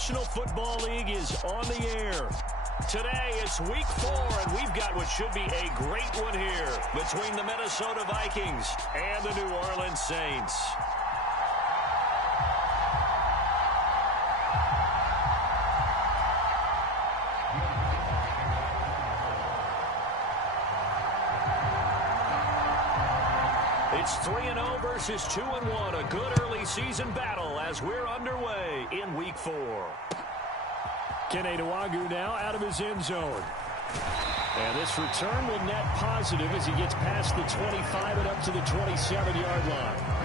National Football League is on the air. Today it's week 4, and we've got what should be a great one here between the Minnesota Vikings and the New Orleans Saints. It's 3-0 versus 2-1, a good early season battle as we're underway in week 4. Kene Nwangwu now out of his end zone. And this return will net positive as he gets past the 25 and up to the 27-yard line.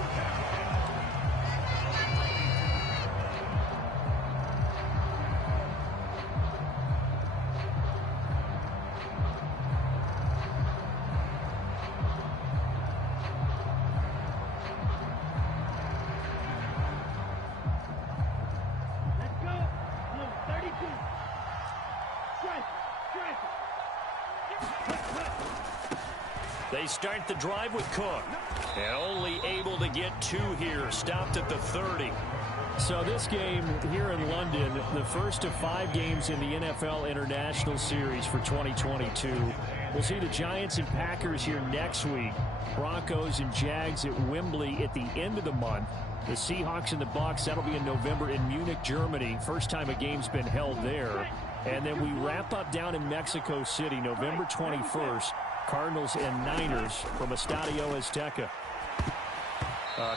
They start the drive with Cook. And only able to get 2 here. Stopped at the 30. So this game here in London, the first of 5 games in the NFL International Series for 2022. We'll see the Giants and Packers here next week. Broncos and Jags at Wembley at the end of the month. The Seahawks and the Bucs, that'll be in November in Munich, Germany. First time a game's been held there. And then we wrap up down in Mexico City, November 21st. Cardinals and Niners from Estadio Azteca.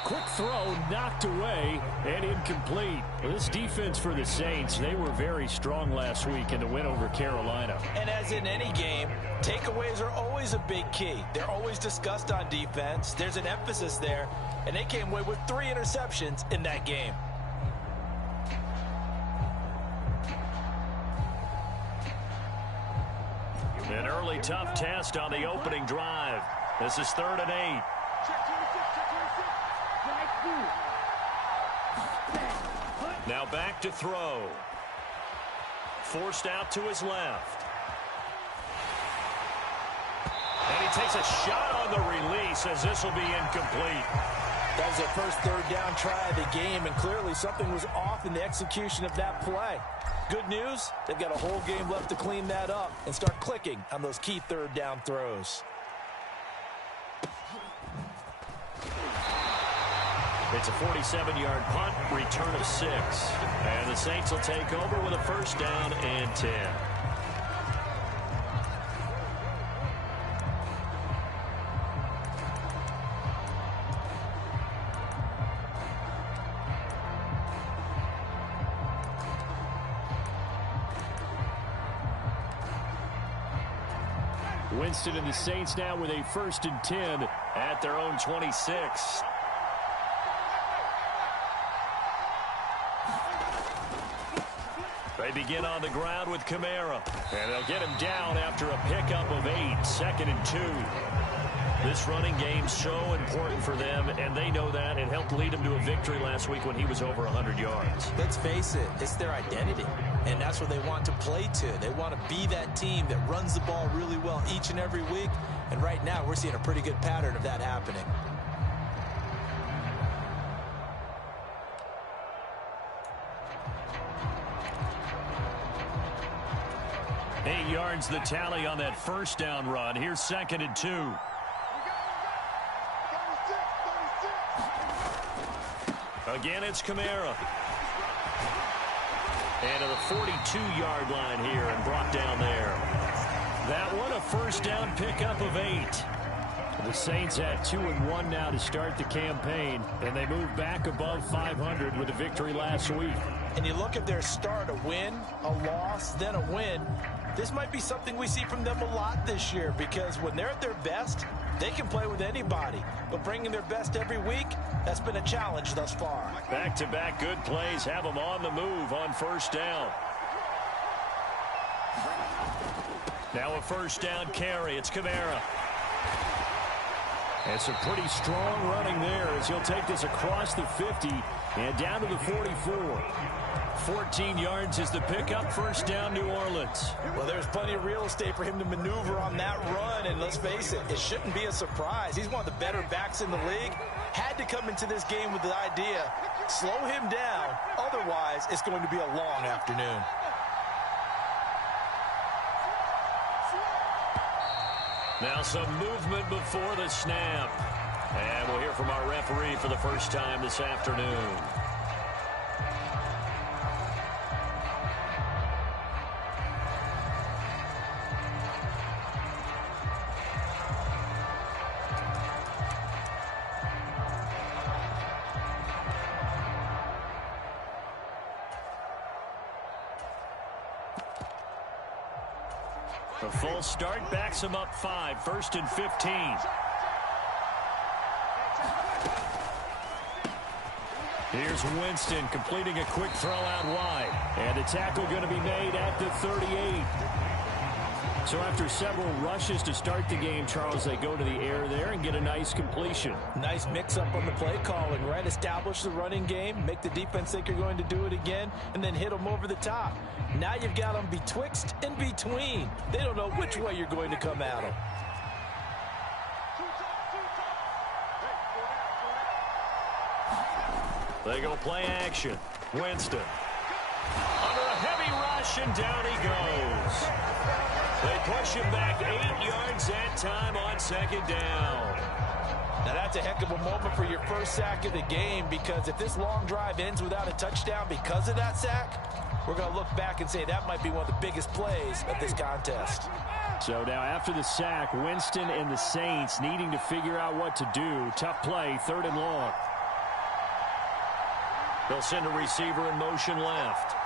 Quick throw knocked away and incomplete. This defense for the Saints, they were very strong last week in the win over Carolina. And as in any game, takeaways are always a big key. They're always discussed on defense. There's an emphasis there, and they came away with 3 interceptions in that game. An early tough test on the opening drive. This is 3rd and 8. Now back to throw. Forced out to his left. And he takes a shot on the release as this will be incomplete. That was their first 3rd down try of the game, and clearly something was off in the execution of that play. Good news, they've got a whole game left to clean that up and start clicking on those key 3rd down throws. It's a 47-yard punt, return of 6. And the Saints will take over with a 1st down and 10. Winston and the Saints now with a 1st and 10 at their own 26. They begin on the ground with Kamara. And they'll get him down after a pickup of 8. 2nd and 2. This running game's so important for them, and they know that. It helped lead them to a victory last week when he was over 100 yards. Let's face it, it's their identity, and that's what they want to play to. They want to be that team that runs the ball really well each and every week, and right now we're seeing a pretty good pattern of that happening. Eight yards the tally on that 1st down run. Here's 2nd and 2. Again, it's Kamara. And to the 42-yard line here and brought down there. That one a 1st down pickup of 8. The Saints at 2-1 now to start the campaign, and they move back above 500 with a victory last week. And you look at their start, a win, a loss, then a win. This might be something we see from them a lot this year, because when they're at their best, they can play with anybody. But bringing their best every week, that's been a challenge thus far. Back-to-back good plays have them on the move on 1st down. Now a 1st down carry. It's Kamara. It's a pretty strong running there as he'll take this across the 50 and down to the 44. 14 yards is the pickup. First down, New Orleans. Well, there's plenty of real estate for him to maneuver on that run, and let's face it, it shouldn't be a surprise. He's one of the better backs in the league. Had to come into this game with the idea, slow him down, otherwise it's going to be a long afternoon. Now some movement before the snap. And we'll hear from our referee for the first time this afternoon. The full start backs him up 5, 1st and 15. Here's Winston completing a quick throw out wide. And the tackle going to be made at the 38. So after several rushes to start the game, Charles, they go to the air there and get a nice completion. Nice mix-up on the play calling, right? Establish the running game, make the defense think you're going to do it again, and then hit them over the top. Now you've got them betwixt and between. They don't know which way you're going to come at them. They go play action. Winston. Under a heavy rush, and down he goes. They push him back 8 yards that time on 2nd down. Now that's a heck of a moment for your first sack of the game, because if this long drive ends without a touchdown because of that sack, we're going to look back and say that might be one of the biggest plays of this contest. So now after the sack, Winston and the Saints needing to figure out what to do. Tough play, 3rd and long. They'll send a receiver in motion left.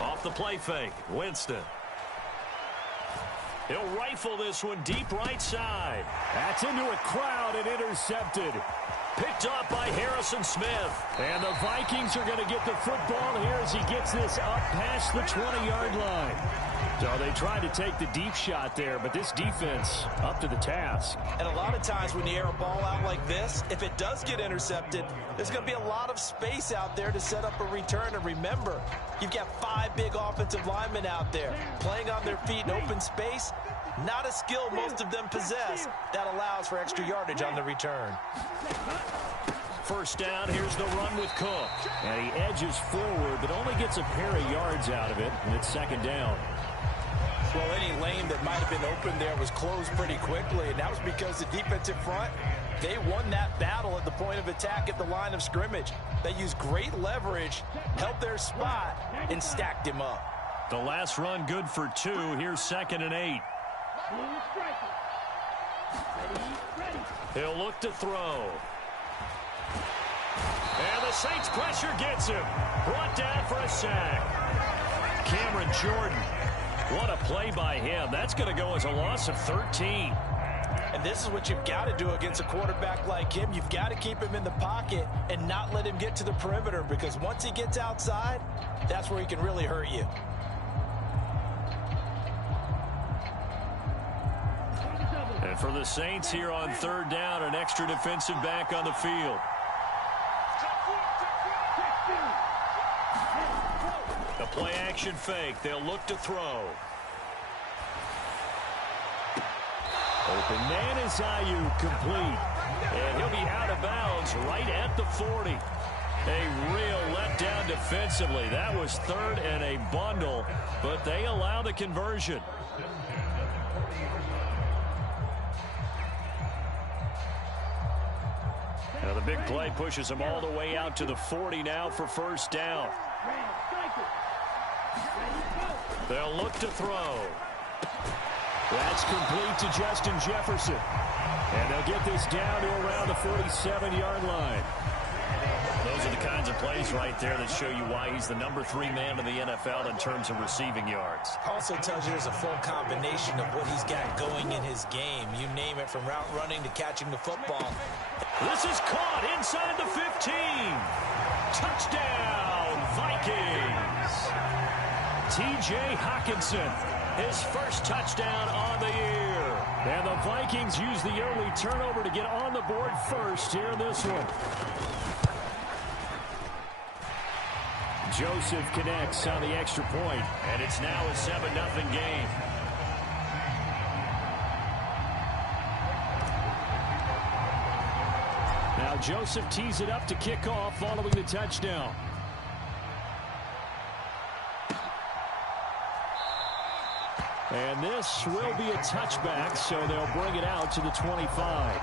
Off the play fake, Winston. He'll rifle this one deep right side. That's into a crowd and intercepted. Picked off by Harrison Smith. And the Vikings are going to get the football here as he gets this up past the 20-yard line. So they tried to take the deep shot there, but this defense up to the task. And a lot of times when you air a ball out like this, if it does get intercepted, there's going to be a lot of space out there to set up a return. And remember, you've got 5 big offensive linemen out there playing on their feet in open space. Not a skill most of them possess that allows for extra yardage on the return. First down, here's the run with Cook. And he edges forward, but only gets a pair of yards out of it, and it's 2nd down. Well, any lane that might have been open there was closed pretty quickly, and that was because the defensive front, they won that battle at the point of attack at the line of scrimmage. They used great leverage, held their spot, and stacked him up. The last run good for 2. Here's 2nd and 8. He'll look to throw. And the Saints pressure gets him. Brought down for a sack. Cameron Jordan. What a play by him. That's going to go as a loss of 13. And this is what you've got to do against a quarterback like him. You've got to keep him in the pocket and not let him get to the perimeter, because once he gets outside, that's where he can really hurt you. And for the Saints here on 3rd down, an extra defensive back on the field. The play action fake. They'll look to throw. Open man is Ayuk, complete. And he'll be out of bounds right at the 40. A real letdown defensively. That was 3rd and a bundle, but they allow the conversion. Now the big play pushes them all the way out to the 40 now for 1st down. They'll look to throw. That's complete to Justin Jefferson. And they'll get this down to around the 47-yard line. Those are the kinds of plays right there that show you why he's the number 3 man in the NFL in terms of receiving yards. Also tells you there's a full combination of what he's got going in his game. You name it, from route running to catching the football. This is caught inside the 15. Touchdown, Vikings. T.J. Hockenson, his first touchdown on the year. And the Vikings use the early turnover to get on the board first here in this one. Joseph connects on the extra point, and it's now a 7-0 game. Now Joseph tees it up to kick off following the touchdown. And this will be a touchback, so they'll bring it out to the 25.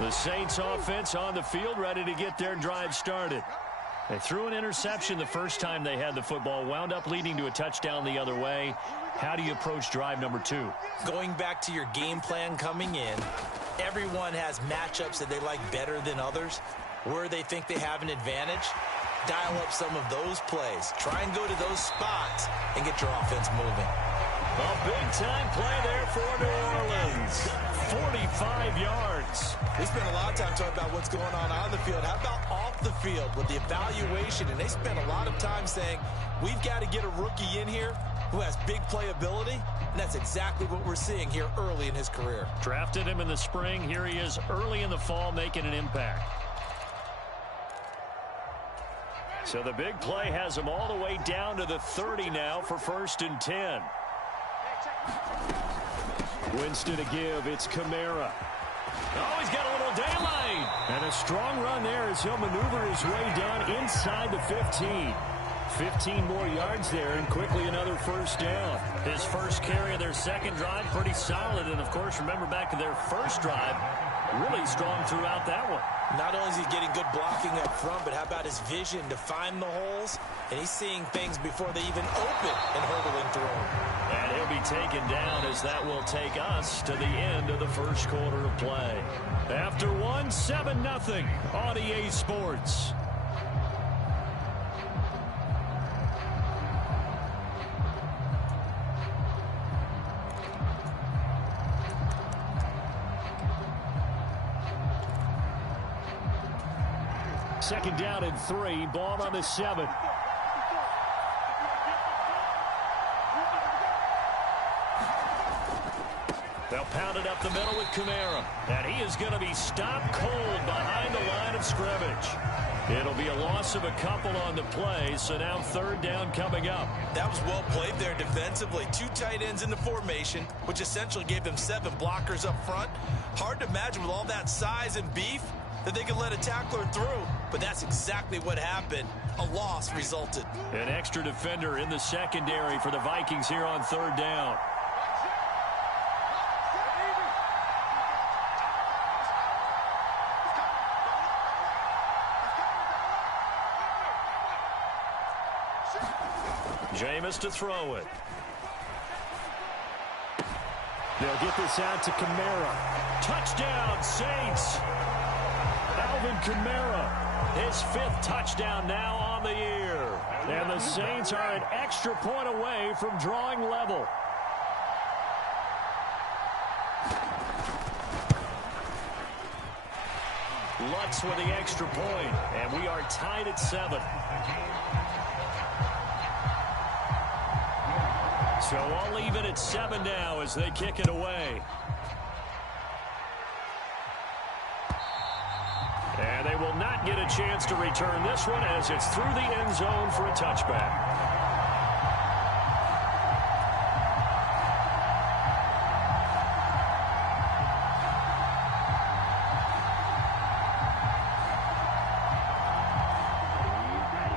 The Saints offense on the field, ready to get their drive started. They threw an interception the first time they had the football, wound up leading to a touchdown the other way. How do you approach drive number 2? Going back to your game plan coming in, everyone has matchups that they like better than others. Where they think they have an advantage, dial up some of those plays. Try and go to those spots and get your offense moving. A big-time play there for New Orleans. 45 yards. We spent a lot of time talking about what's going on the field. How about off the field with the evaluation? And they spent a lot of time saying, we've got to get a rookie in here who has big playability. And that's exactly what we're seeing here early in his career. Drafted him in the spring. Here he is early in the fall making an impact. So the big play has him all the way down to the 30 now for 1st and 10. Winston to give. It's Kamara. Oh, he's got a little daylight. And a strong run there as he'll maneuver his way down inside the 15. 15 more yards there, and quickly another first down. His first carry of their second drive, pretty solid. And, of course, remember back to their first drive, really strong throughout that one. Not only is he getting good blocking up front, but how about his vision to find the holes? And he's seeing things before they even open and hurdling through them. And he'll be taken down as that will take us to the end of the first quarter of play. After 7-0 on EA Sports. Second down and 3, ball on the 7. They'll pound it up the middle with Kamara. And he is going to be stopped cold behind the line of scrimmage. It'll be a loss of a couple on the play, so now 3rd down coming up. That was well played there defensively. 2 tight ends in the formation, which essentially gave them 7 blockers up front. Hard to imagine with all that size and beef that they could let a tackler through, but that's exactly what happened. A loss resulted. An extra defender in the secondary for the Vikings here on 3rd down. Jameis to throw it. They'll get this out to Kamara. Touchdown, Saints. Alvin Kamara, his 5th touchdown now on the year. And the Saints are an extra point away from drawing level. Lutz with the extra point, and we are tied at 7. So all even at 7 now as they kick it away. And they will not get a chance to return this one as it's through the end zone for a touchback.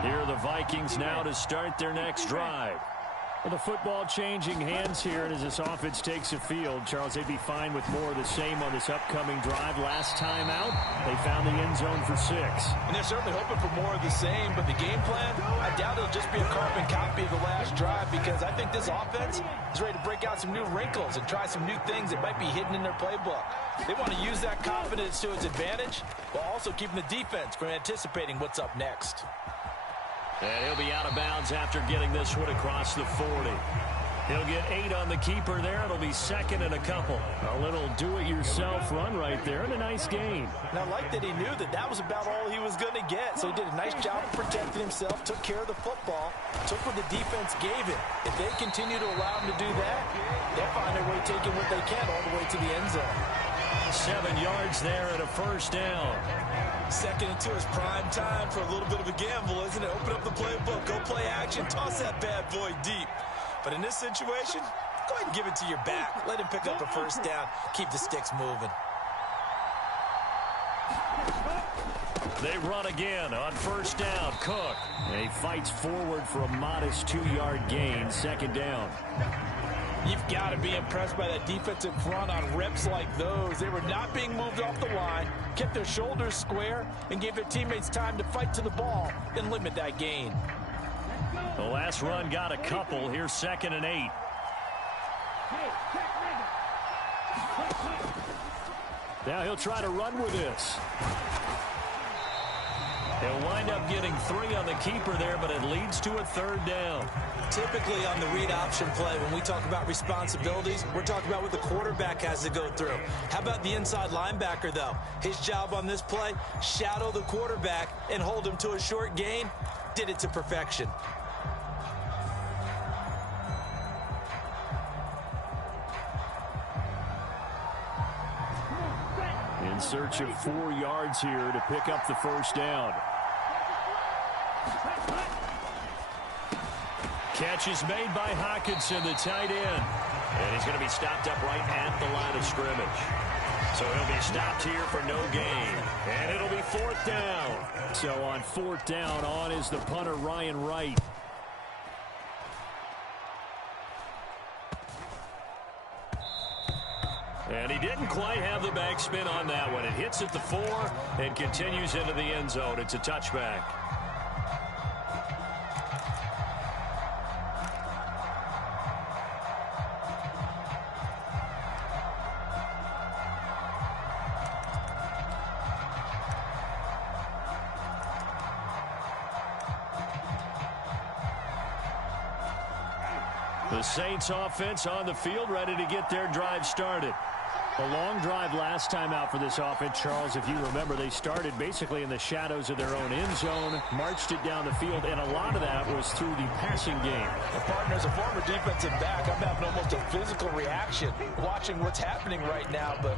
Here are the Vikings now to start their next drive. Well, the football changing hands here, and as this offense takes the field, Charles, they'd be fine with more of the same on this upcoming drive. Last time out, they found the end zone for 6. And they're certainly hoping for more of the same, but the game plan, I doubt it'll just be a carbon copy of the last drive, because I think this offense is ready to break out some new wrinkles and try some new things that might be hidden in their playbook. They want to use that confidence to its advantage while also keeping the defense from anticipating what's up next. And he'll be out of bounds after getting this one across the 40. He'll get 8 on the keeper there. It'll be 2nd and a couple. A little do-it-yourself run right there and a nice gain. And I like that he knew that that was about all he was going to get. So he did a nice job of protecting himself, took care of the football, took what the defense gave him. If they continue to allow him to do that, they'll find their way taking what they can all the way to the end zone. 7 yards there and a first down. 2nd and 2 is prime time for a little bit of a gamble, isn't it? Open up the playbook, go play action, toss that bad boy deep. But in this situation, go ahead and give it to your back. Let him pick up a first down. Keep the sticks moving. They run again on first down. Cook. And he fights forward for a modest 2-yard gain. 2nd down. You've got to be impressed by that defensive front on reps like those. They were not being moved off the line, kept their shoulders square, and gave their teammates time to fight to the ball and limit that gain. The last run got a couple. Here's 2nd and 8. Now he'll try to run with this. He'll wind up getting 3 on the keeper there, but it leads to a 3rd down. Typically on the read option play, when we talk about responsibilities, we're talking about what the quarterback has to go through. How about the inside linebacker, though? His job on this play, shadow the quarterback and hold him to a short gain. Did it to perfection. In search of 4 yards here to pick up the first down. Catch is made by Hockenson, the tight end. And he's going to be stopped up right at the line of scrimmage. So he'll be stopped here for no gain. And it'll be 4th down. So on 4th down, on is the punter, Ryan Wright. And he didn't quite have the backspin on that one. It hits at the 4 and continues into the end zone. It's a touchback. The Saints offense on the field, ready to get their drive started. A long drive last time out for this offense, Charles. If you remember, they started basically in the shadows of their own end zone, marched it down the field, and a lot of that was through the passing game. Partner, as a former defensive back, I'm having almost a physical reaction watching what's happening right now. But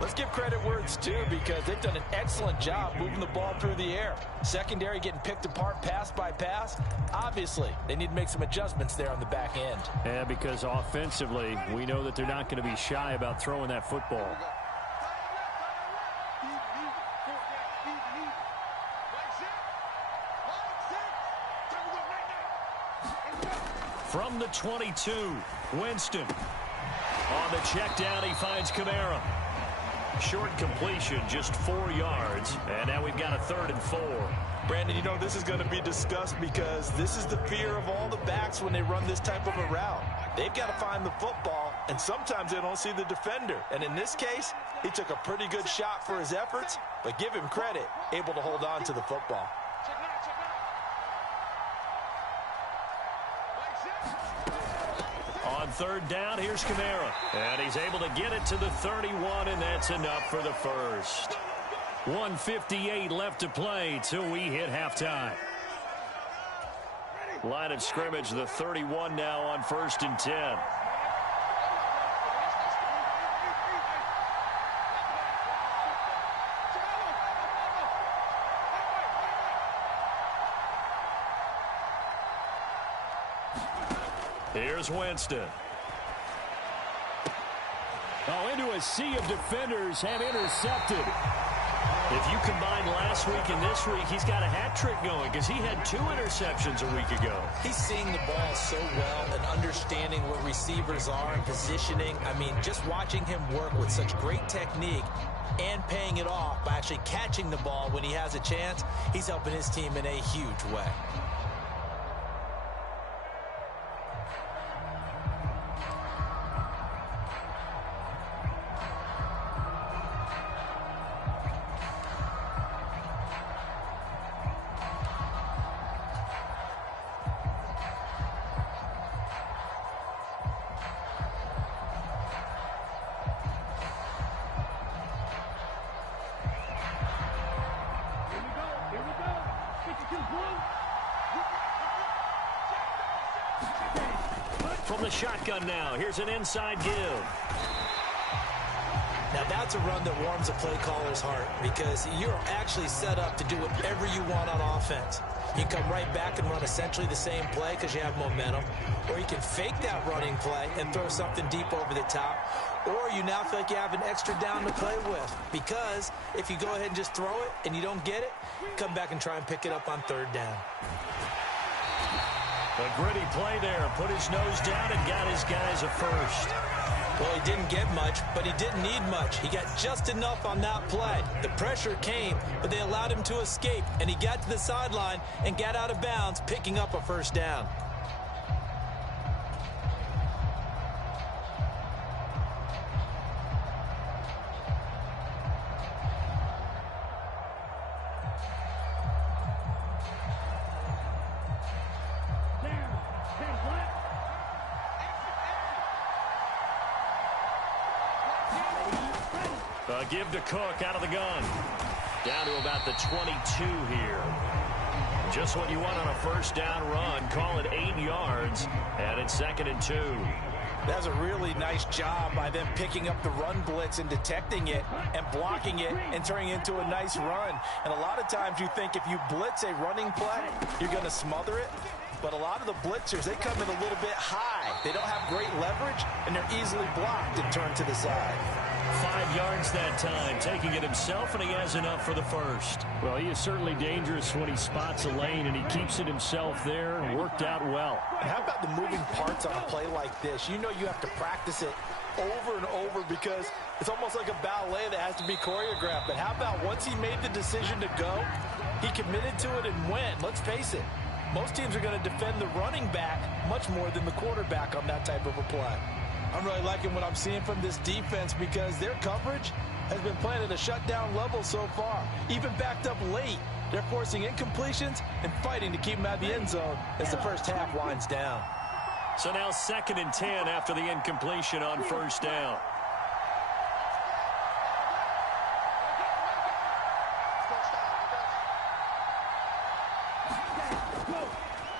let's give credit where it's due, because they've done an excellent job moving the ball through the air. Secondary getting picked apart pass by pass. Obviously, they need to make some adjustments there on the back end. Yeah, because offensively, we know that they're not going to be shy about throwing that football. From the 22, Winston. On the check down, he finds Kamara. Short completion, just 4 yards. And now we've got a 3rd and 4. Brandon, you know, this is going to be discussed because this is the fear of all the backs when they run this type of a route. They've got to find the football, and sometimes they don't see the defender. And in this case, he took a pretty good shot for his efforts, but give him credit, able to hold on to the football. On 3rd down, here's Kamara. And he's able to get it to the 31, and that's enough for the first. 1:58 left to play till we hit halftime. Line of scrimmage, the 31 now on 1st and 10. Here's Winston. Oh, into a sea of defenders, have intercepted. If you combine last week and this week, he's got a hat trick going because he had 2 interceptions a week ago. He's seeing the ball so well and understanding what receivers are and positioning. I mean, just watching him work with such great technique and paying it off by actually catching the ball when he has a chance, he's helping his team in a huge way. from the shotgun now. Here's an inside give. Now that's a run that warms a play caller's heart because you're actually set up to do whatever you want on offense. You can come right back and run essentially the same play because you have momentum, or you can fake that running play and throw something deep over the top, or you now feel like you have an extra down to play with because if you go ahead and just throw it and you don't get it, come back and try and pick it up on third down. A gritty play there. Put his nose down and got his guys a first. Well, he didn't get much, but he didn't need much. He got just enough on that play. The pressure came, but they allowed him to escape, and he got to the sideline and got out of bounds, picking up a first down. Give to Cook out of the gun. Down to about the 22 here. Just what you want on a first down run. Call it 8 yards, and it's 2nd and 2. That's a really nice job by them picking up the run blitz and detecting it and blocking it and turning it into a nice run. And a lot of times you think if you blitz a running play, you're going to smother it. But a lot of the blitzers, they come in a little bit high. They don't have great leverage, and they're easily blocked and turned to the side. 5 yards that time, taking it himself, and he has enough for the first. Well, he is certainly dangerous when he spots a lane, and he keeps it himself there and worked out well. And how about the moving parts on a play like this? You know you have to practice it over and over because it's almost like a ballet that has to be choreographed. But how about once he made the decision to go, he committed to it and went. Let's face it, most teams are going to defend the running back much more than the quarterback on that type of a play. I'm really liking what I'm seeing from this defense because their coverage has been playing at a shutdown level so far. Even backed up late, they're forcing incompletions and fighting to keep them out of the end zone as the first half winds down. So now 2nd and 10 after the incompletion on first down.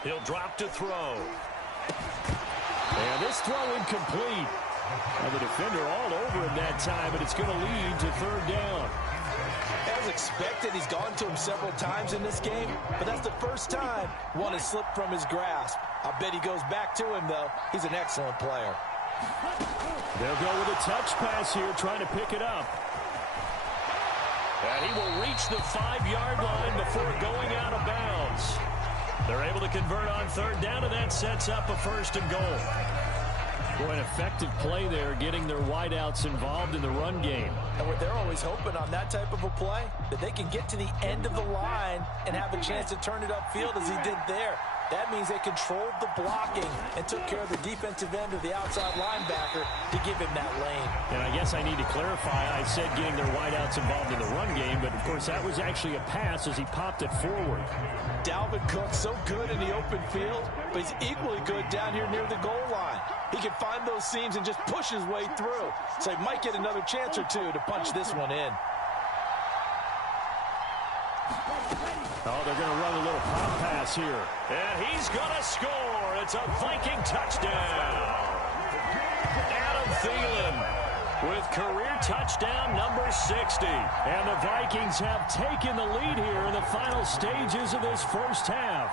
He'll drop to throw. And this throw incomplete. And the defender all over him that time, but it's going to lead to third down. As expected, he's gone to him several times in this game, but that's the first time one has slipped from his grasp. I bet he goes back to him, though. He's an excellent player. They'll go with a touch pass here, trying to pick it up. And he will reach the 5-yard line before going out of bounds. They're able to convert on third down, and that sets up a 1st and goal. Boy, an effective play there, getting their wideouts involved in the run game. And what they're always hoping on that type of a play, that they can get to the end of the line and have a chance to turn it upfield as he did there. That means they controlled the blocking and took care of the defensive end or the outside linebacker to give him that lane. And I guess I need to clarify, I said getting their wideouts involved in the run game, but of course that was actually a pass as he popped it forward. Dalvin Cook, so good in the open field, but he's equally good down here near the goal line. He can find those seams and just push his way through. So he might get another chance or two to punch this one in. Oh, they're going to run a little pop pass here. And he's going to score. It's a Viking touchdown. Adam Thielen with career touchdown number 60. And the Vikings have taken the lead here in the final stages of this first half.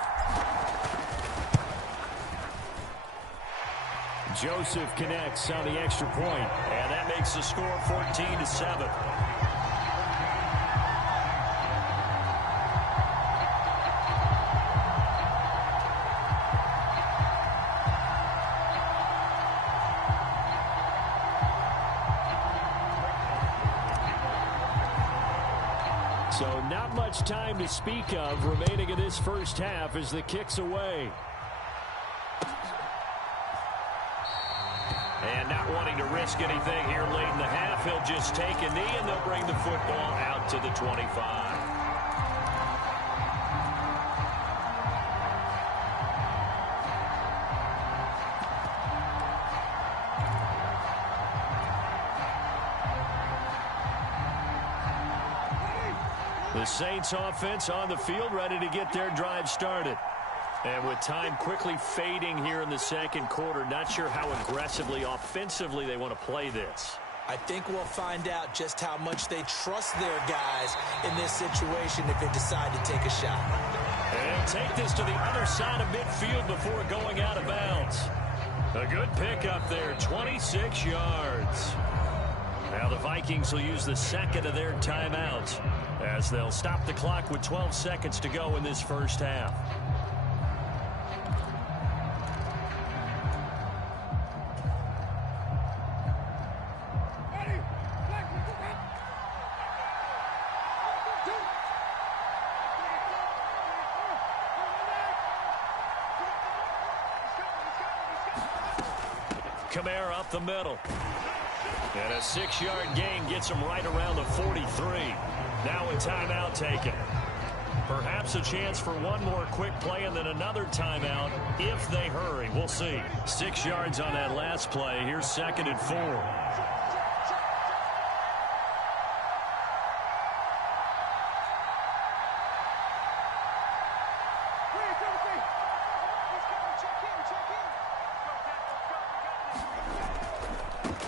Joseph connects on the extra point, and that makes the score 14-7. So not much time to speak of remaining in this first half as the kick's away. And not wanting to risk anything here late in the half, he'll just take a knee and they'll bring the football out to the 25. The Saints offense on the field, ready to get their drive started. And with time quickly fading here in the second quarter, not sure how aggressively, offensively they want to play this. I think we'll find out just how much they trust their guys in this situation if they decide to take a shot. And he'll take this to the other side of midfield before going out of bounds. A good pickup there, 26 yards. Now the Vikings will use the second of their timeouts as they'll stop the clock with 12 seconds to go in this first half. Kamara up the middle. And a 6-yard gain gets him right around the 43. Now a timeout taken. Perhaps a chance for one more quick play and then another timeout if they hurry. We'll see. 6 yards on that last play. Here's 2nd and 4.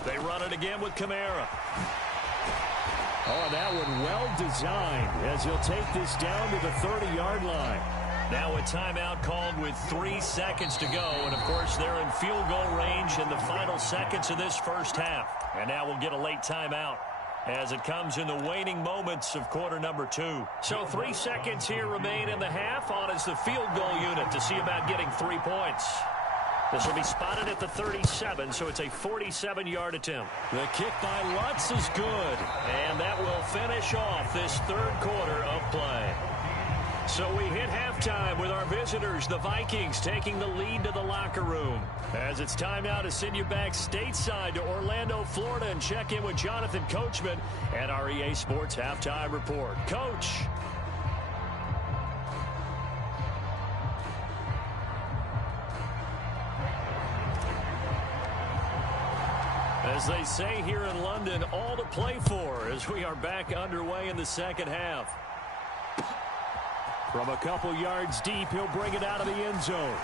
They run it again with Kamara. Oh, that one well designed as he'll take this down to the 30-yard line. Now a timeout called with 3 seconds to go. And, of course, they're in field goal range in the final seconds of this first half. And now we'll get a late timeout as it comes in the waning moments of quarter number 2. So 3 seconds here remain in the half. On is the field goal unit to see about getting 3 points. This will be spotted at the 37, so it's a 47-yard attempt. The kick by Lutz is good, and that will finish off this third quarter of play. So we hit halftime with our visitors, the Vikings, taking the lead to the locker room. As it's time now to send you back stateside to Orlando, Florida, and check in with Jonathan Coachman and our EA Sports Halftime Report. Coach. As they say here in London, all to play for as we are back underway in the second half. From a couple yards deep, he'll bring it out of the end zone.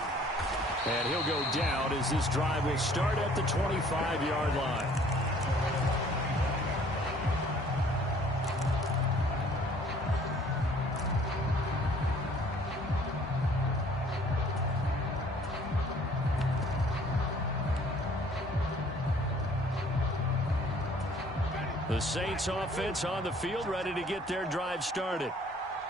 And he'll go down as this drive will start at the 25-yard line. The Saints offense on the field, ready to get their drive started.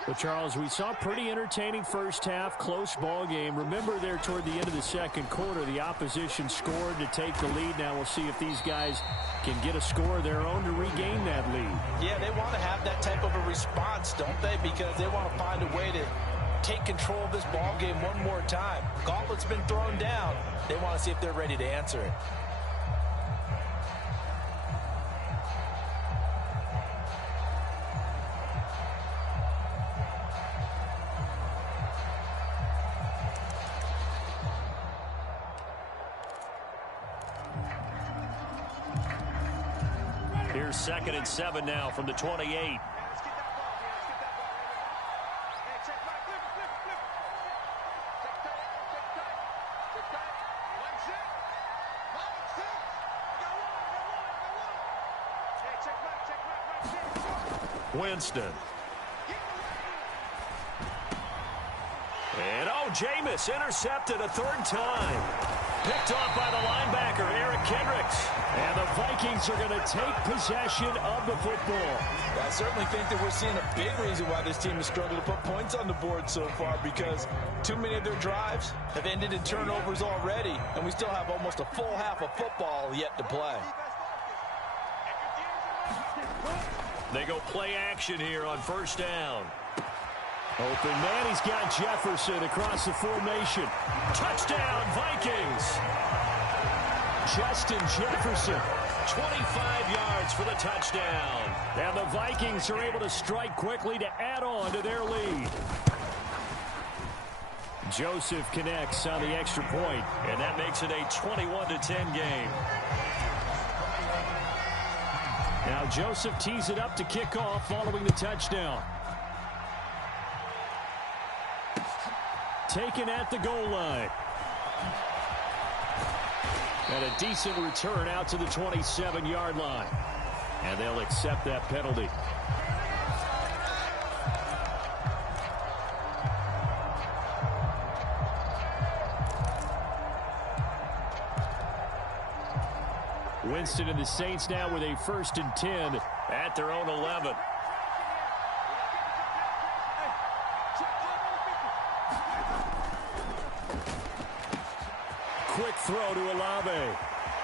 Well, Charles, we saw a pretty entertaining first half, close ball game. Remember there toward the end of the second quarter, the opposition scored to take the lead. Now we'll see if these guys can get a score of their own to regain that lead. Yeah, they want to have that type of a response, don't they? Because they want to find a way to take control of this ball game one more time. Gauntlet's been thrown down. They want to see if they're ready to answer it. Here's 2nd and 7 now from the 28. Winston. And Jameis intercepted a third time. Picked off by the linebacker, Eric Kendricks. And the Vikings are going to take possession of the football. I certainly think that we're seeing a big reason why this team has struggled to put points on the board so far, because too many of their drives have ended in turnovers already, and we still have almost a full half of football yet to play. They go play action here on first down. Open man, he's got Jefferson across the formation. Touchdown, Vikings. Justin Jefferson, 25 yards for the touchdown. And the Vikings are able to strike quickly to add on to their lead. Joseph connects on the extra point, and that makes it a 21-10 game. Now Joseph tees it up to kick off following the touchdown. taken at the goal line. And a decent return out to the 27-yard line. And they'll accept that penalty. Winston and the Saints now with a 1st and 10 at their own 11. Quick throw to Olave.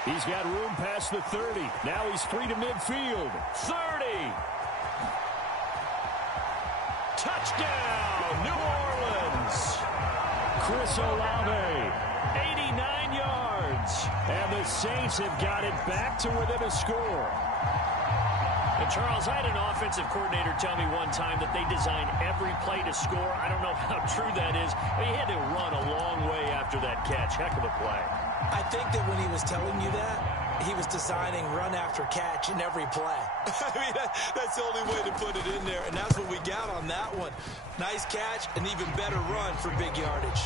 He's got room past the 30. Now he's free to midfield. 30. Touchdown, New Orleans. Chris Olave, 89 yards. And the Saints have got it back to within a score. And Charles, I had an offensive coordinator tell me one time that they design every play to score. I don't know how true that is, but he had to run a long way after that catch. Heck of a play. I think that when he was telling you that, he was designing run after catch in every play. I mean, that's the only way to put it in there, and that's what we got on that one. Nice catch, an even better run for big yardage.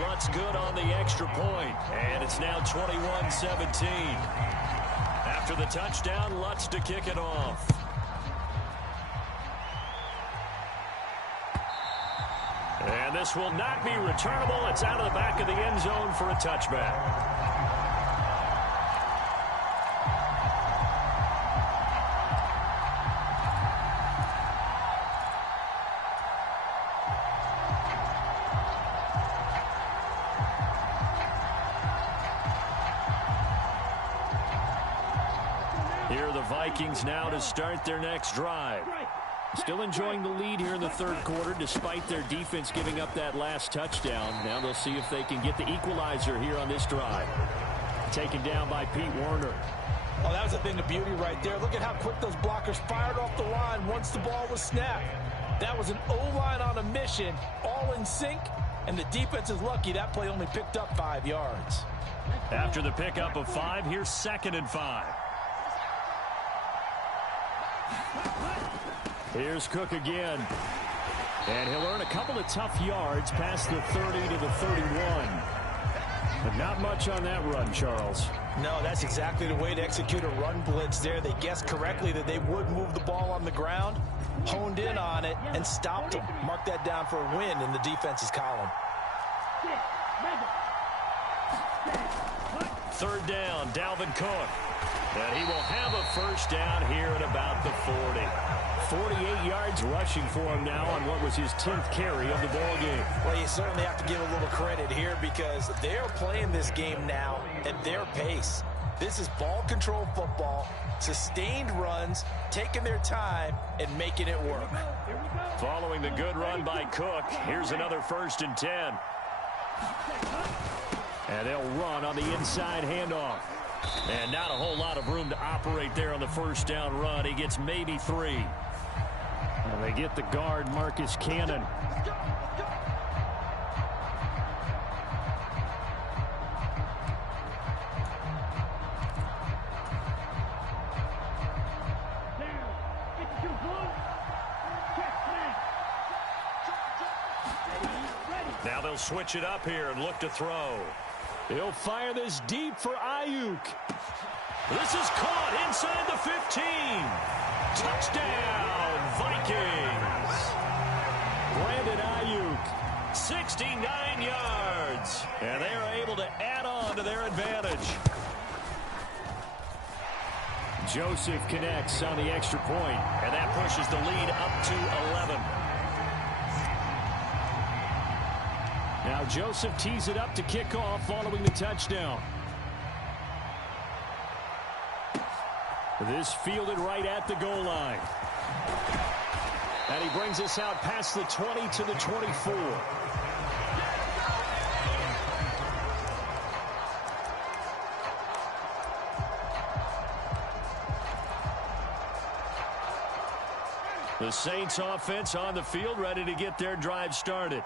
Lutz good on the extra point, and it's now 21-17. After the touchdown, Lutz to kick it off. And this will not be returnable. It's out of the back of the end zone for a touchback. Here are the Vikings now to start their next drive. Still enjoying the lead here in the 3rd quarter despite their defense giving up that last touchdown. Now they'll see if they can get the equalizer here on this drive. Taken down by Pete Werner. Oh, that was a thing of beauty right there. Look at how quick those blockers fired off the line once the ball was snapped. That was an O-line on a mission, all in sync, and the defense is lucky that play only picked up 5 yards. After the pickup of 5, here's 2nd and 5. Here's Cook again. And he'll earn a couple of tough yards past the 30 to the 31. But not much on that run, Charles. No, that's exactly the way to execute a run blitz there. They guessed correctly that they would move the ball on the ground, honed in on it, and stopped them. Mark that down for a win in the defense's column. 3rd down, Dalvin Cook. And he will have a 1st down here at about the 40. 48 yards rushing for him now on what was his 10th carry of the ball game. Well, you certainly have to give a little credit here because they're playing this game now at their pace. This is ball control football, sustained runs, taking their time, and making it work. Following the good run by Cook, here's another 1st and 10. And they'll run on the inside handoff. And not a whole lot of room to operate there on the 1st down run. He gets maybe 3. And they get the guard, Marcus Cannon. Now they'll switch it up here and look to throw. He'll fire this deep for Ayuk. This is caught inside the 15. Touchdown, Vikings. Brandon Ayuk, 69 yards. And they are able to add on to their advantage. Joseph connects on the extra point, and that pushes the lead up to 11. Now Joseph tees it up to kick off following the touchdown. This fielded right at the goal line. And he brings us out past the 20 to the 24. The Saints offense on the field ready to get their drive started.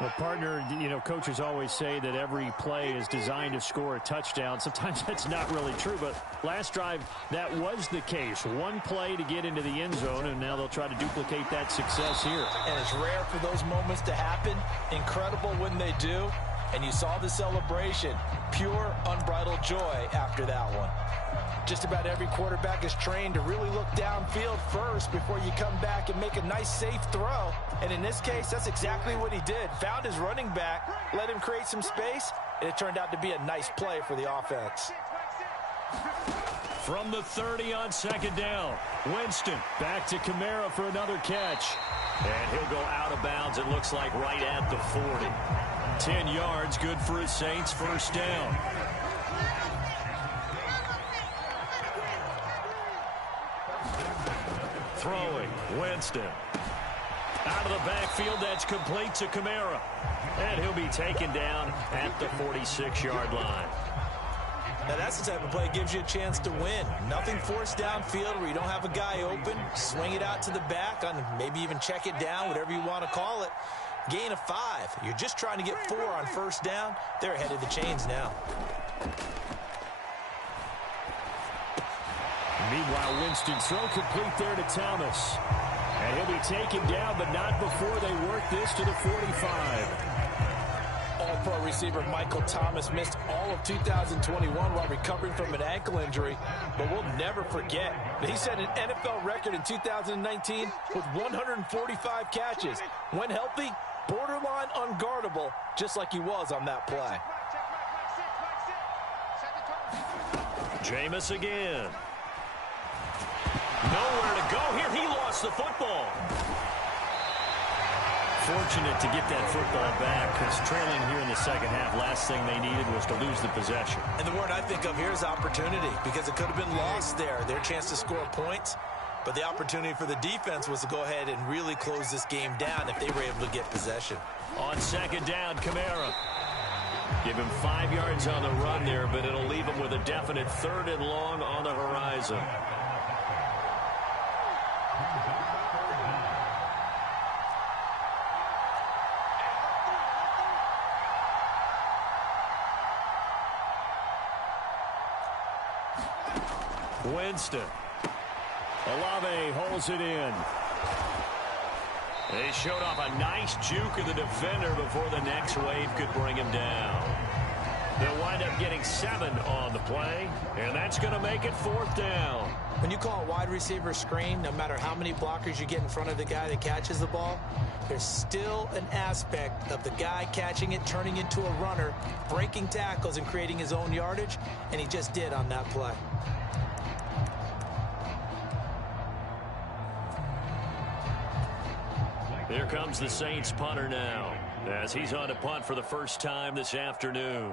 Well, partner, you know, coaches always say that every play is designed to score a touchdown. Sometimes that's not really true, but last drive, that was the case. One play to get into the end zone, and now they'll try to duplicate that success here. And it's rare for those moments to happen. Incredible when they do. And you saw the celebration. Pure, unbridled joy after that one. Just about every quarterback is trained to really look downfield first before you come back and make a nice, safe throw. And in this case, that's exactly what he did. Found his running back, let him create some space, and it turned out to be a nice play for the offense. From the 30 on second down, Winston back to Kamara for another catch. And he'll go out of bounds, it looks like, right at the 40. 10 yards, good for his Saints, first down. Throwing, Winston. Out of the backfield, that's complete to Kamara. And he'll be taken down at the 46-yard line. Now that's the type of play that gives you a chance to win. Nothing forced downfield where you don't have a guy open. Swing it out to the back, on maybe even check it down, whatever you want to call it. Gain of 5. You're just trying to get 4 on first down. They're ahead of the chains now. Meanwhile, Winston's throw complete there to Thomas. And he'll be taken down, but not before they work this to the 45. All-pro receiver Michael Thomas missed all of 2021 while recovering from an ankle injury. But we'll never forget that he set an NFL record in 2019 with 145 catches. When healthy, borderline unguardable, just like he was on that play. Jameis again. Nowhere to go here. He lost the football. Fortunate to get that football back, because trailing here in the second half, last thing they needed was to lose the possession. And the word I think of here is opportunity, because it could have been lost there. Their chance to score points. But the opportunity for the defense was to go ahead and really close this game down if they were able to get possession. On second down, Kamara. Give him 5 yards on the run there, but it'll leave him with a definite 3rd and long on the horizon. Winston. Olave holds it in. They showed off a nice juke of the defender before the next wave could bring him down. They'll wind up getting 7 on the play, and that's going to make it 4th down. When you call a wide receiver screen, no matter how many blockers you get in front of the guy that catches the ball, there's still an aspect of the guy catching it, turning into a runner, breaking tackles and creating his own yardage, and he just did on that play. Here comes the Saints punter now, as he's on to punt for the first time this afternoon.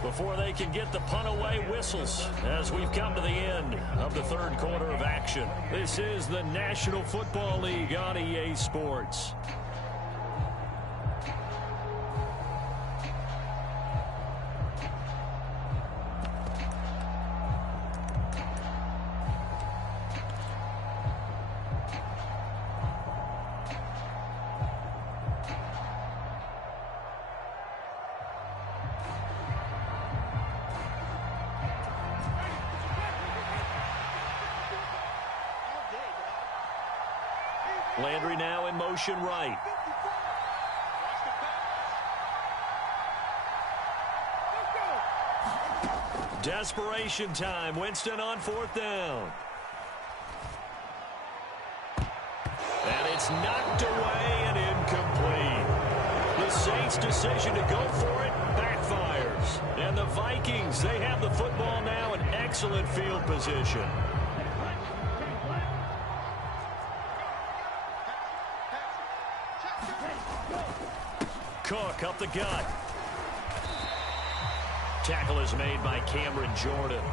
Before they can get the punt away, whistles as we've come to the end of the 3rd quarter of action. This is the National Football League on EA Sports. Landry now in motion right. Desperation time. Winston on 4th down. And it's knocked away and incomplete. The Saints' decision to go for it backfires. And the Vikings, they have the football now in excellent field position. Cook up the gut. Tackle is made by Cameron Jordan.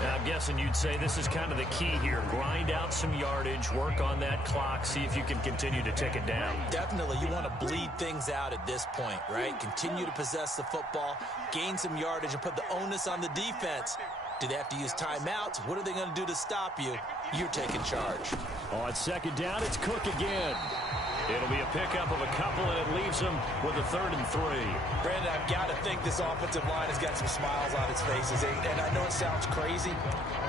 Now, I'm guessing you'd say this is kind of the key here. Grind out out some yardage, work on that clock, see if you can continue to tick it down. Definitely, you want to bleed things out at this point, right? Continue to possess the football, gain some yardage, and put the onus on the defense. Do they have to use timeouts? What are they going to do to stop you? You're taking charge. On second down, it's Cook again. It'll be a pickup of a couple, and it leaves them with a 3rd and 3. Brandon, I've got to think this offensive line has got some smiles on its faces. And I know it sounds crazy,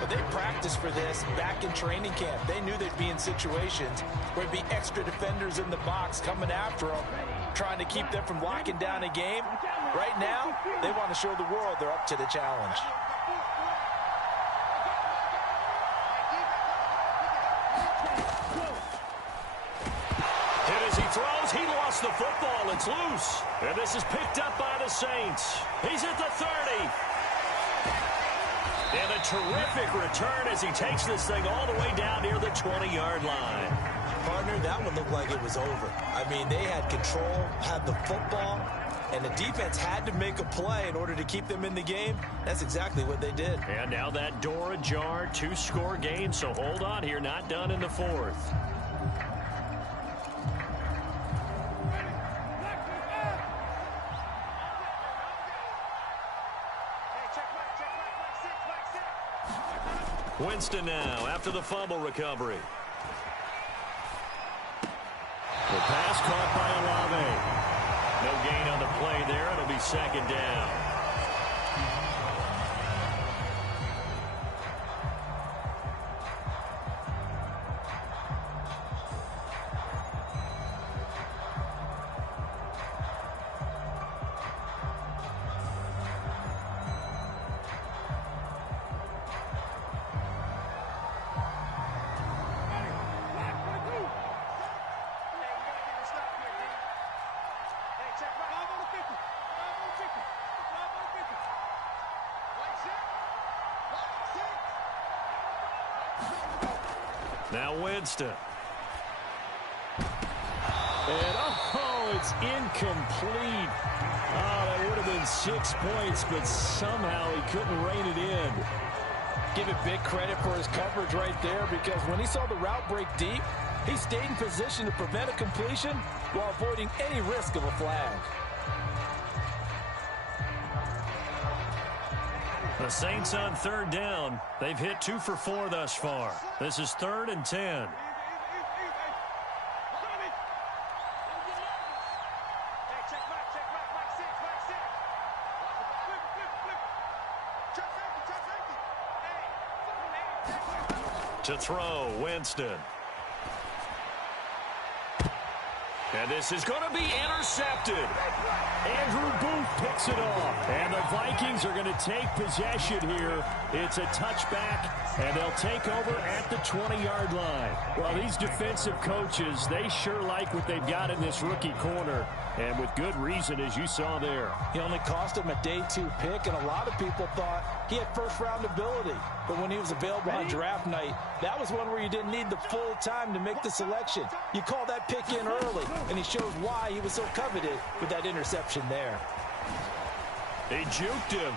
but they practiced for this back in training camp. They knew they'd be in situations where there'd be extra defenders in the box coming after them, trying to keep them from locking down a game. Right now, they want to show the world they're up to the challenge. Throws, he lost the football, it's loose. And this is picked up by the Saints. He's at the 30. And a terrific return as he takes this thing all the way down near the 20-yard line. Partner, that one looked like it was over. I mean, they had control, had the football, and the defense had to make a play in order to keep them in the game. That's exactly what they did. And now that door ajar, 2-score game, so hold on here, not done in the 4th. Winston now after the fumble recovery. The pass caught by Olave. No gain on the play there. It'll be second down. Now Winston. And, it's incomplete. That would have been 6 points, but somehow he couldn't rein it in. Give it big credit for his coverage right there, because when he saw the route break deep, he stayed in position to prevent a completion while avoiding any risk of a flag. The Saints on 3rd down. They've hit 2 for 4 thus far. This is 3rd and 10. To throw, Winston. And this is going to be intercepted. Andrew Booth picks it off. And the Vikings are going to take possession here. It's a touchback, and they'll take over at the 20-yard line. Well, these defensive coaches, they sure like what they've got in this rookie corner. And with good reason, as you saw there. He only cost him a day 2 pick, and a lot of people thought he had first-round ability. But when he was available on draft night, that was one where you didn't need the full time to make the selection. You call that pick in early, and he shows why he was so coveted with that interception there. He juked him.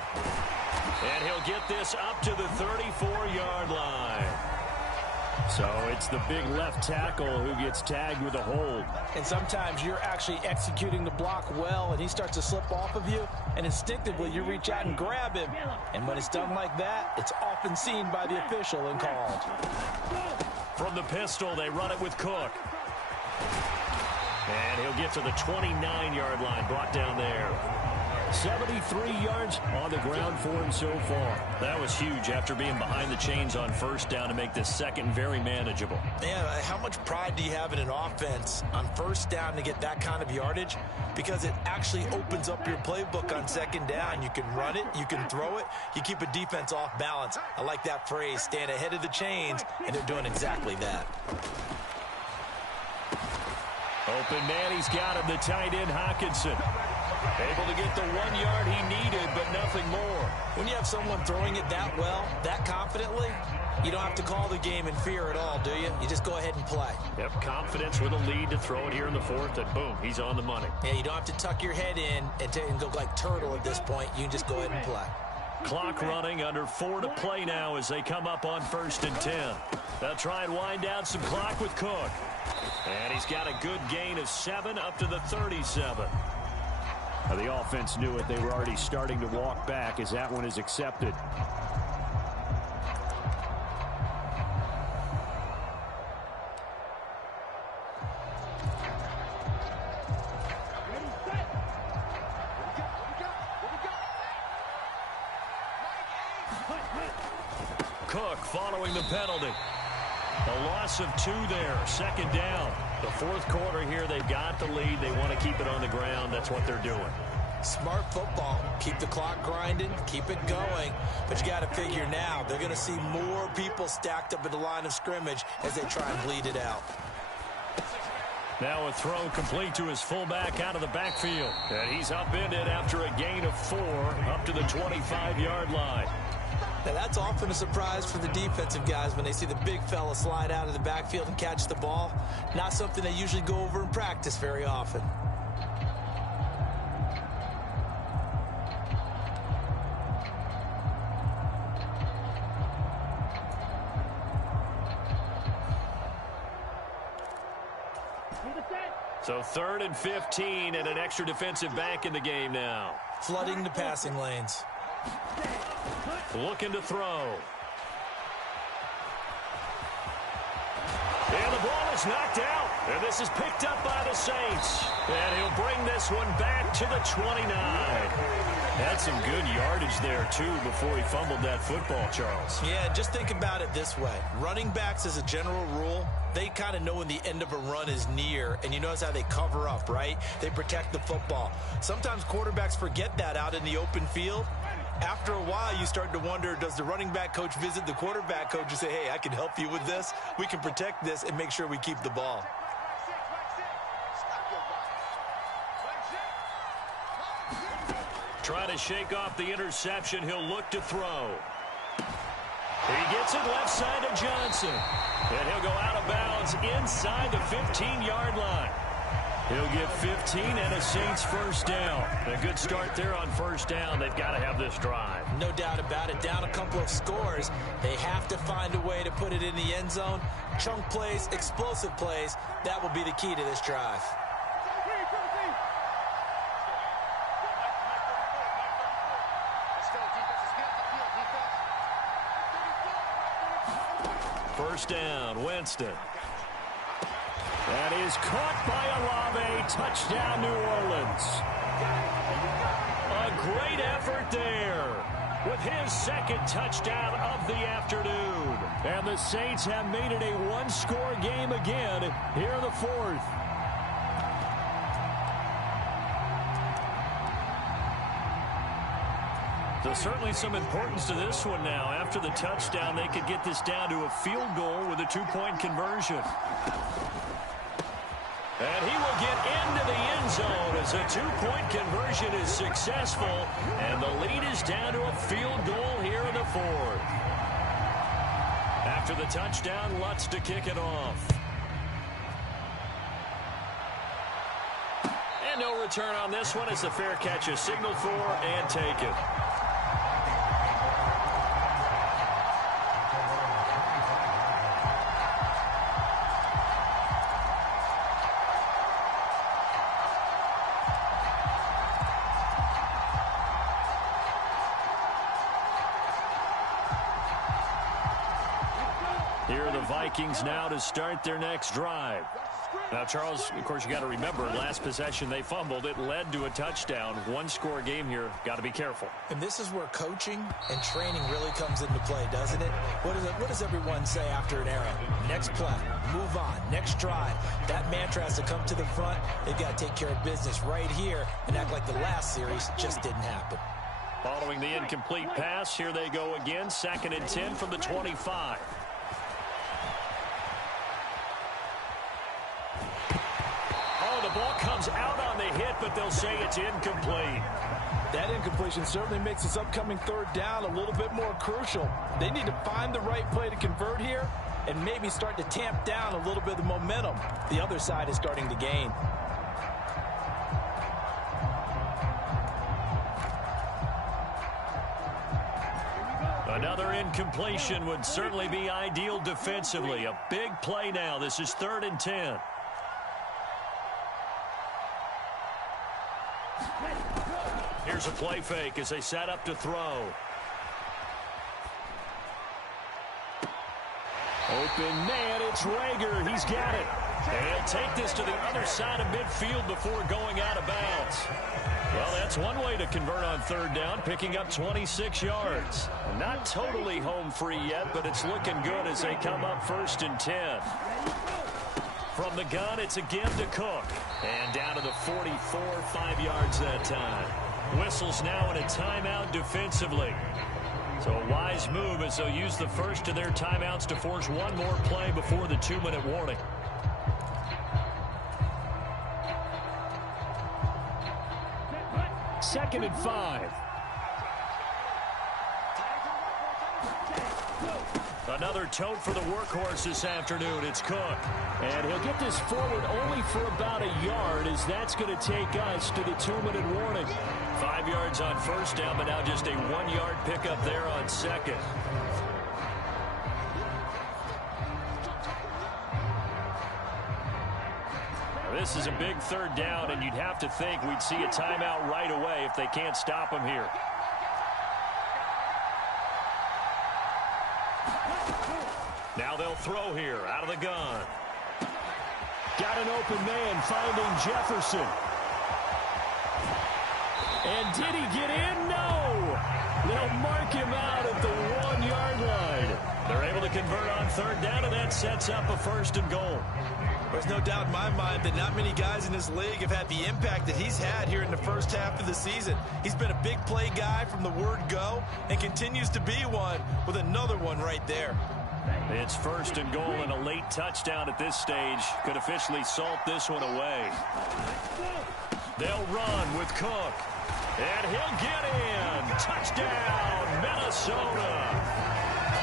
And he'll get this up to the 34-yard line. So it's the big left tackle who gets tagged with a hold. And sometimes you're actually executing the block well, and he starts to slip off of you, and instinctively you reach out and grab him. And when it's done like that, it's often seen by the official and called. From the pistol, they run it with Cook. And he'll get to the 29-yard line, brought down there. 73 yards on the ground for him so far. That was huge after being behind the chains on first down to make this second very manageable. Yeah, how much pride do you have in an offense on first down to get that kind of yardage? Because it actually opens up your playbook on second down. You can run it, you can throw it, you keep a defense off balance. I like that phrase, stand ahead of the chains, and they're doing exactly that. Open man, he's got him, the tight end Hockenson. Able to get the 1 yard he needed, but nothing more. When you have someone throwing it that well, that confidently, you don't have to call the game in fear at all, do you? You just go ahead and play. Yep, confidence with a lead to throw it here in the 4th, and boom, he's on the money. Yeah, you don't have to tuck your head in and go like turtle at this point. You can just go ahead and play. Clock running, under 4 to play now as they come up on 1st and 10. They'll try and wind down some clock with Cook. And he's got a good gain of 7 up to the 37. Now the offense knew it. They were already starting to walk back as that one is accepted. Cook following the penalty. A loss of 2 there. 2nd down. The 4th quarter here, they've got the lead. They want to keep it on the ground. That's what they're doing. Smart football. Keep the clock grinding. Keep it going. But you got to figure now they're going to see more people stacked up at the line of scrimmage as they try and bleed it out. Now a throw complete to his fullback out of the backfield. And he's upended after a gain of 4 up to the 25-yard line. Now that's often a surprise for the defensive guys when they see the big fella slide out of the backfield and catch the ball. Not something they usually go over in practice very often. So 3rd and 15 and an extra defensive back in the game now. Flooding the passing lanes. Looking to throw. And the ball is knocked out. And this is picked up by the Saints. And he'll bring this one back to the 29. Had some good yardage there, too, before he fumbled that football, Charles. Yeah, just think about it this way. Running backs, as a general rule, they kind of know when the end of a run is near, and you notice how they cover up, right? They protect the football. Sometimes quarterbacks forget that out in the open field. After a while, you start to wonder, does the running back coach visit the quarterback coach and say, hey, I can help you with this. We can protect this and make sure we keep the ball. Trying to shake off the interception. He'll look to throw. He gets it left side to Johnson. And he'll go out of bounds inside the 15-yard line. He'll get 15 and a Saints first down. A good start there on first down. They've got to have this drive. No doubt about it. Down a couple of scores. They have to find a way to put it in the end zone. Chunk plays, explosive plays. That will be the key to this drive. First down, Winston. That is caught by Olave. Touchdown, New Orleans. A great effort there with his 2nd touchdown of the afternoon. And the Saints have made it a one-score game again here in the 4th. So certainly some importance to this one now. After the touchdown, they could get this down to a field goal with a 2-point conversion. And he will get into the end zone as a 2-point conversion is successful. And the lead is down to a field goal here in the 4th. After the touchdown, Lutz to kick it off. And no return on this one as the fair catch is signaled for and taken. Here are the Vikings now to start their next drive. Now, Charles, of course, you got to remember, last possession they fumbled. It led to a touchdown. One-score game here. Got to be careful. And this is where coaching and training really comes into play, doesn't it? What does everyone say after an error? Next play, move on, next drive. That mantra has to come to the front. They've got to take care of business right here and act like the last series just didn't happen. Following the incomplete pass, here they go again. 2nd and 10 from the 25. The ball comes out on the hit, but they'll say it's incomplete. That incompletion certainly makes this upcoming 3rd down a little bit more crucial. They need to find the right play to convert here and maybe start to tamp down a little bit of the momentum the other side is starting to gain. A Another incompletion would certainly be ideal defensively. A big play now. This is 3rd and 10. Here's a play fake as they set up to throw. Open man, it's Rager. He's got it. And he'll take this to the other side of midfield before going out of bounds. Well, that's one way to convert on 3rd down, picking up 26 yards. Not totally home free yet, but it's looking good as they come up 1st and 10. From the gun, it's again to Cook. And down to the 44, 5 yards that time. Whistles now in a timeout defensively. So a wise move as they'll use the first of their timeouts to force one more play before the 2-minute warning. Second and 5. Another tote for the workhorse this afternoon. It's Cook. And he'll get this forward only for about a yard, as that's going to take us to the 2-minute warning. 5 yards on 1st down, but now just a 1-yard pickup there on 2nd. Now this is a big 3rd down, and you'd have to think we'd see a timeout right away if they can't stop him here. Now they'll throw here out of the gun. Got an open man finding Jefferson. And did he get in? No! They'll mark him out at the 1-yard line. They're able to convert on 3rd down, and that sets up a 1st and goal. There's no doubt in my mind that not many guys in this league have had the impact that he's had here in the first half of the season. He's been a big play guy from the word go and continues to be one with another one right there. It's 1st and goal, and a late touchdown at this stage could officially salt this one away. They'll run with Cook. And he'll get in. Touchdown, Minnesota.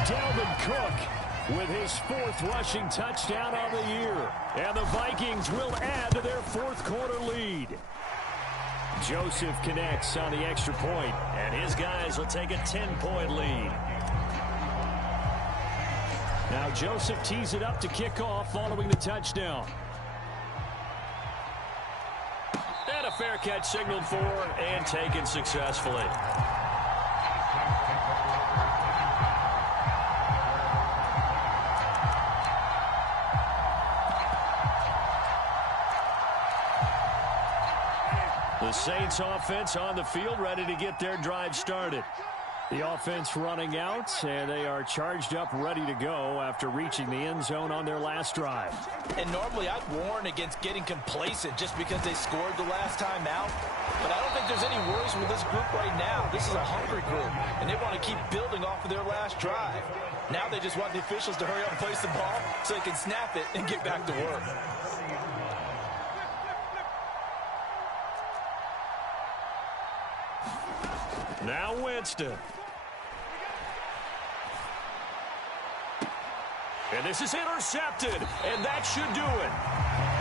Dalvin Cook with his 4th rushing touchdown of the year. And the Vikings will add to their 4th quarter lead. Joseph connects on the extra point, and his guys will take a 10-point lead. Now Joseph tees it up to kick off following the touchdown. And a fair catch signaled for and taken successfully. The Saints offense on the field, ready to get their drive started. The offense running out, and they are charged up, ready to go after reaching the end zone on their last drive. And normally I'd warn against getting complacent just because they scored the last time out. But I don't think there's any worries with this group right now. This is a hungry group, and they want to keep building off of their last drive. Now they just want the officials to hurry up and place the ball so they can snap it and get back to work. Now Winston. And this is intercepted, and that should do it.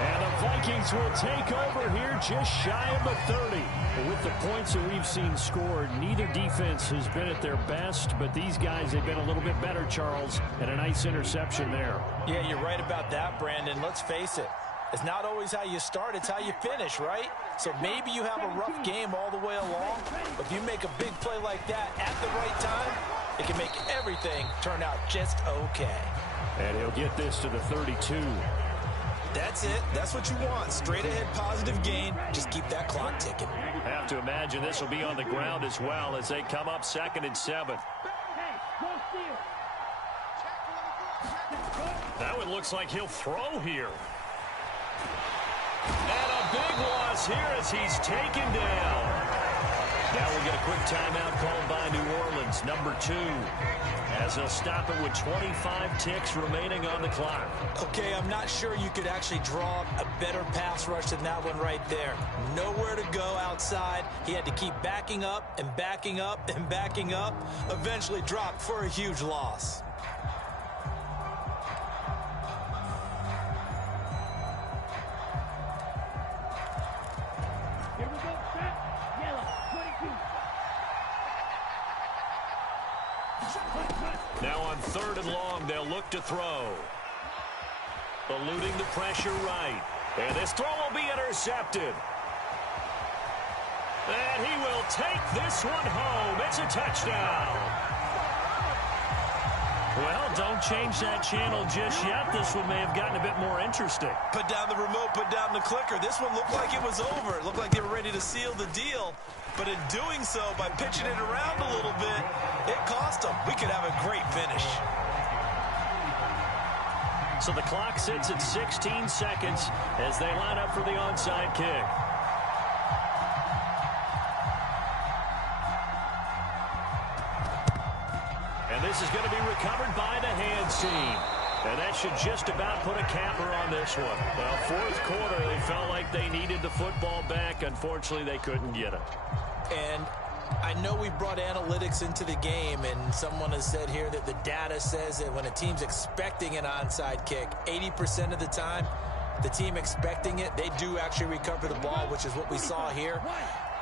And the Vikings will take over here just shy of the 30. With the points that we've seen scored, neither defense has been at their best, but these guys have been a little bit better, Charles, and a nice interception there. Yeah, you're right about that, Brandon. Let's face it. It's not always how you start, it's how you finish, right? So maybe you have a rough game all the way along, but if you make a big play like that at the right time, it can make everything turn out just okay. And he'll get this to the 32. That's it. That's what you want. Straight ahead positive gain. Just keep that clock ticking. I have to imagine this will be on the ground as well as they come up 2nd and 7. Now it looks like he'll throw here. And a big loss here as he's taken down. Now we'll get a quick timeout called by New Orleans, number 2. As they'll stop it with 25 ticks remaining on the clock. Okay, I'm not sure you could actually draw a better pass rush than that one right there. Nowhere to go outside. He had to keep backing up and backing up and backing up. Eventually dropped for a huge loss. Now on 3rd and long, they'll look to throw. Eluding the pressure right. And this throw will be intercepted. And he will take this one home. It's a touchdown. Well, don't change that channel just yet. This one may have gotten a bit more interesting. Put down the remote, put down the clicker. This one looked like it was over. It looked like they were ready to seal the deal. But in doing so, by pitching it around a little bit, it cost them. We could have a great finish. So the clock sits at 16 seconds as they line up for the onside kick. And this is going to be recovered by the hands team. And that should just about put a capper on this one. Well, 4th quarter, they felt like they needed the football back. Unfortunately, they couldn't get it. And I know we brought analytics into the game, and someone has said here that the data says that when a team's expecting an onside kick, 80% of the time, the team expecting it, they do actually recover the ball, which is what we saw here.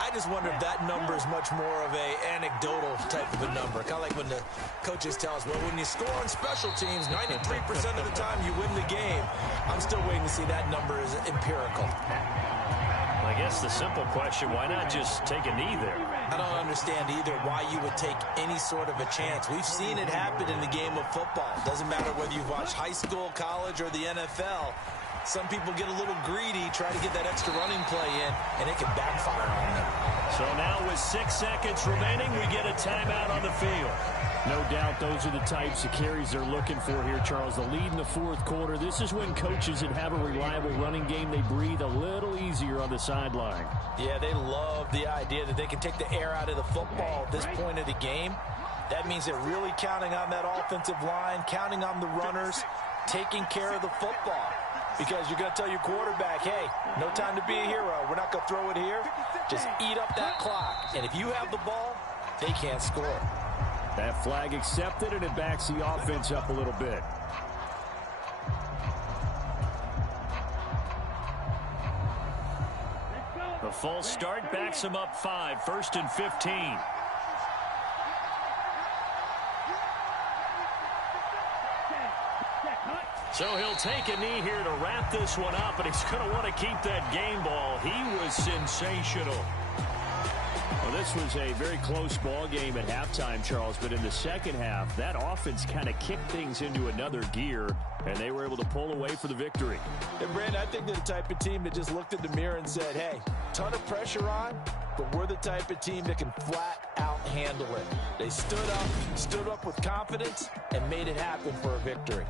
I just wonder if that number is much more of a anecdotal type of a number. Kind of like when the coaches tell us, well, when you score on special teams, 93% of the time you win the game. I'm still waiting to see that number is empirical. I guess the simple question, why not just take a knee there? I don't understand either why you would take any sort of a chance. We've seen it happen in the game of football. Doesn't matter whether you've watched high school, college, or the NFL. Some people get a little greedy, try to get that extra running play in, and it can backfire on them. So now with 6 seconds remaining, we get a timeout on the field. No doubt those are the types of carries they're looking for here, Charles. The lead in the 4th quarter. This is when coaches that have a reliable running game, they breathe a little easier on the sideline. Yeah, they love the idea that they can take the air out of the football at this point of the game. That means they're really counting on that offensive line, counting on the runners, taking care of the football. Because you're going to tell your quarterback, hey, no time to be a hero. We're not going to throw it here. Just eat up that clock. And if you have the ball, they can't score. That flag accepted, and it backs the offense up a little bit. The false start backs him up 5, 1st and 15. So he'll take a knee here to wrap this one up, and he's going to want to keep that game ball. He was sensational. Well, this was a very close ball game at halftime, Charles, but in the second half, that offense kind of kicked things into another gear, and they were able to pull away for the victory. And, Brandon, I think they're the type of team that just looked in the mirror and said, hey, ton of pressure on, but we're the type of team that can flat out handle it. They stood up with confidence, and made it happen for a victory.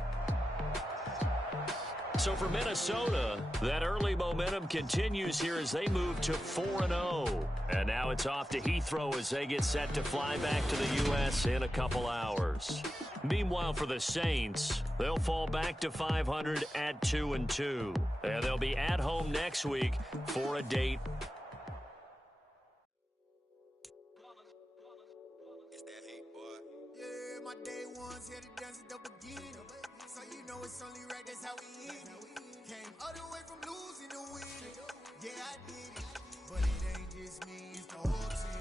So for Minnesota, that early momentum continues here as they move to 4-0. And now it's off to Heathrow as they get set to fly back to the U.S. in a couple hours. Meanwhile, for the Saints, they'll fall back to 500 at 2-2. And they'll be at home next week for a date. It's that hate, boy. Yeah, my day ones here to dance at the beginning. So you know it's only right, that's how we end it. Came all the way from losing to winning. Yeah, I did it. But it ain't just me, it's the whole team.